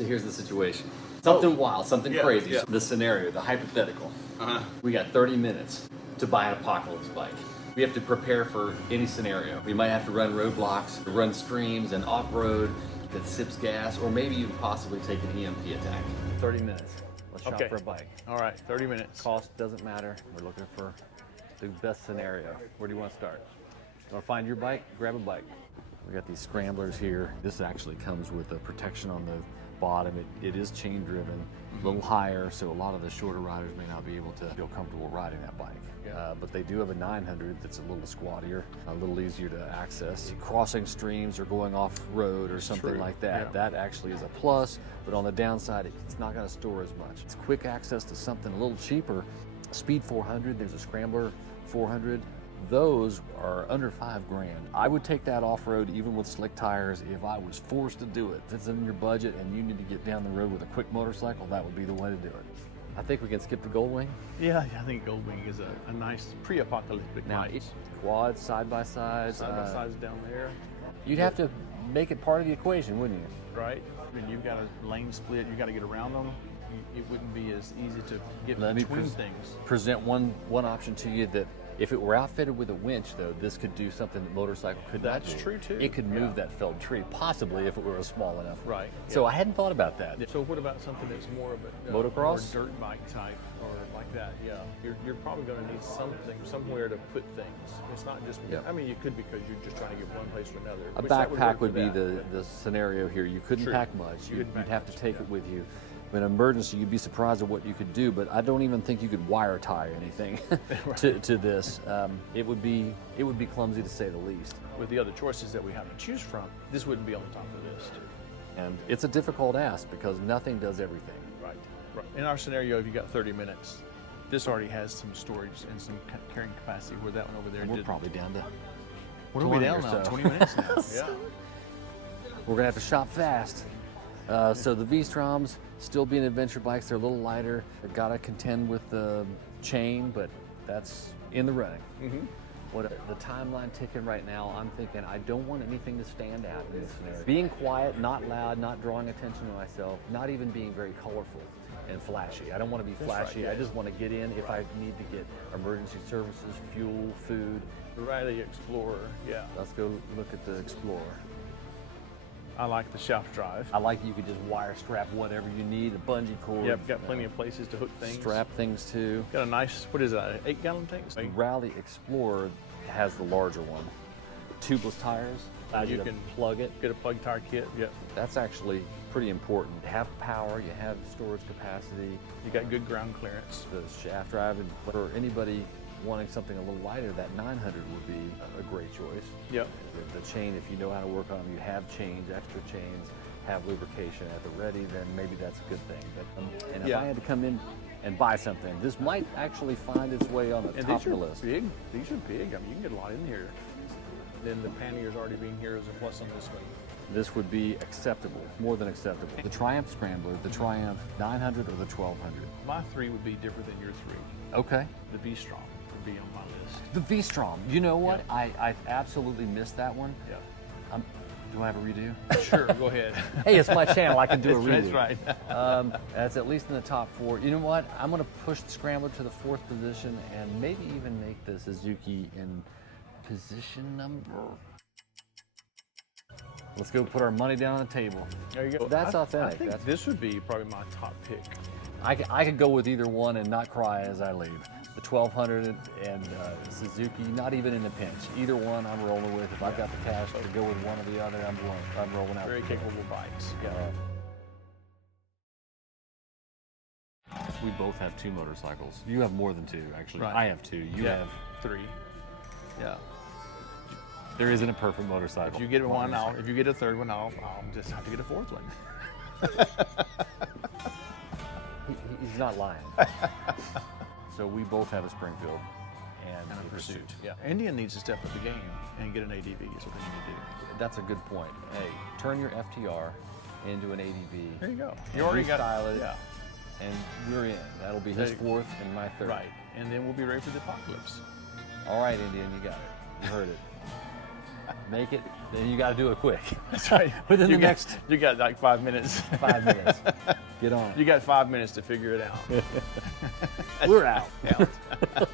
So here's the situation. Something wild, something crazy. Yeah. The scenario, the hypothetical. We got 30 minutes to buy an apocalypse bike. We have to prepare for any scenario. We might have to run roadblocks, run streams and off-road that sips gas, or maybe even possibly take an EMP attack. 30 minutes. Let's shop for a bike. All right, 30 minutes. Cost doesn't matter. We're looking for the best scenario. Where do you want to start? You want to find your bike? Grab a bike. We got these scramblers here. This actually comes with a protection on the bottom. It is chain driven, a little higher, so a lot of the shorter riders may not be able to feel comfortable riding that bike. But they do have a 900 that's a little squattier, a little easier to access. Crossing streams or going off road or something like that, that actually is a plus, but on the downside, it's not going to store as much. It's quick access to something a little cheaper. Speed 400, there's a Scrambler 400. Those are under $5,000. I would take that off-road even with slick tires if I was forced to do it. If it's in your budget and you need to get down the road with a quick motorcycle, that would be the way to do it. I think we can skip the Goldwing. Yeah, I think Goldwing is a nice pre-apocalyptic Now, bike. quads, side-by-sides. Side-by-sides down there. You'd have to make it part of the equation, wouldn't you? Right? I mean, you've got a lane split, you've got to get around them. It wouldn't be as easy to get between things. Present one option to you that if it were outfitted with a winch, though, this could do something that motorcycle could not do. That's true, too. It could move that felled tree, possibly if it were small enough. Right. So I hadn't thought about that. So what about something that's more of a Motocross? more dirt bike type or like that? Yeah, you're probably going to need something somewhere to put things. It's not just. I mean, you could because you're just trying to get one place to another. A backpack would be the scenario here. You couldn't pack much. You'd have to take it with you. In an emergency, you'd be surprised at what you could do, but I don't even think you could wire tie anything to this. It would be clumsy to say the least. With the other choices that we have to choose from, this wouldn't be on the top of the list. And it's a difficult ask because nothing does everything. Right. In our scenario, if you got 30 minutes, this already has some storage and some carrying capacity where that one over there We're probably down to what are we down now? 20 minutes now. Yeah. We're gonna have to shop fast. So the V-Stroms still being adventure bikes, they're a little lighter. They've got to contend with the chain, but that's in the running. What the timeline ticking right now, I'm thinking I don't want anything to stand out in this scenario. Being quiet, not loud, not drawing attention to myself, not even being very colorful and flashy. I don't want to be flashy. I just want to get in if I need to get emergency services, fuel, food. The Riley Explorer, yeah. Let's go look at the Explorer. I like the shaft drive. I like you could just wire strap whatever you need, a bungee cord. Yeah, got plenty of places to hook things. Strap things to. Got a nice, what is that, an 8-gallon tank? The Rally Explorer has the larger one. Tubeless tires. You can plug it. Get a plug tire kit, yep. That's actually pretty important. You have power, you have storage capacity. You got good ground clearance. The shaft drive, and for anybody wanting something a little lighter, that 900 would be a great choice. Yep. The chain, if you know how to work on them, you have chains, extra chains, have lubrication at the ready, then maybe that's a good thing. But, and if I had to come in and buy something, this might actually find its way on the top of the list. These are big. I mean, you can get a lot in here. Then the panniers already being here is a plus on this one. This would be acceptable, more than acceptable. The Triumph Scrambler, the Triumph 900 or the 1200? My 3 would be different than your 3. Okay. The V-Strom would be on my list. The V-Strom, you know what? Yeah. I absolutely missed that one. Yeah. Do I have a redo? Sure, go ahead. Hey, it's my channel, I can do a redo. That's right. That's at least in the top 4. You know what? I'm gonna push the Scrambler to the 4th position and maybe even make the Suzuki in position number. Let's go put our money down on the table. There you go. That's authentic. I think this would be probably my top pick. I could go with either one and not cry as I leave. The 1200 and Suzuki, not even in a pinch. Either one I'm rolling with. If I've got the cash to go with one or the other, I'm rolling out. Very capable bikes. Yeah. We both have 2 motorcycles. You have more than 2, actually. Right. I have 2. You have 3. Yeah. There isn't a perfect motorcycle. If you get one, if you get a 3rd one, I'll just have to get a 4th one. He's not lying. So we both have a Springfield and a Pursuit. Yeah. Indian needs to step up the game and get an ADV is what they need to do. That's a good point. Hey, turn your FTR into an ADV. There you go. You already got it. Yeah. And we're in. That'll be his 4th and my 3rd. Right. And then we'll be ready for the apocalypse. All right, Indian, you got it. You heard it. Make it, then you got to do it quick. That's right. Within you the got, next You got like 5 minutes. 5 minutes. Get on. You got 5 minutes to figure it out. We're out. Out.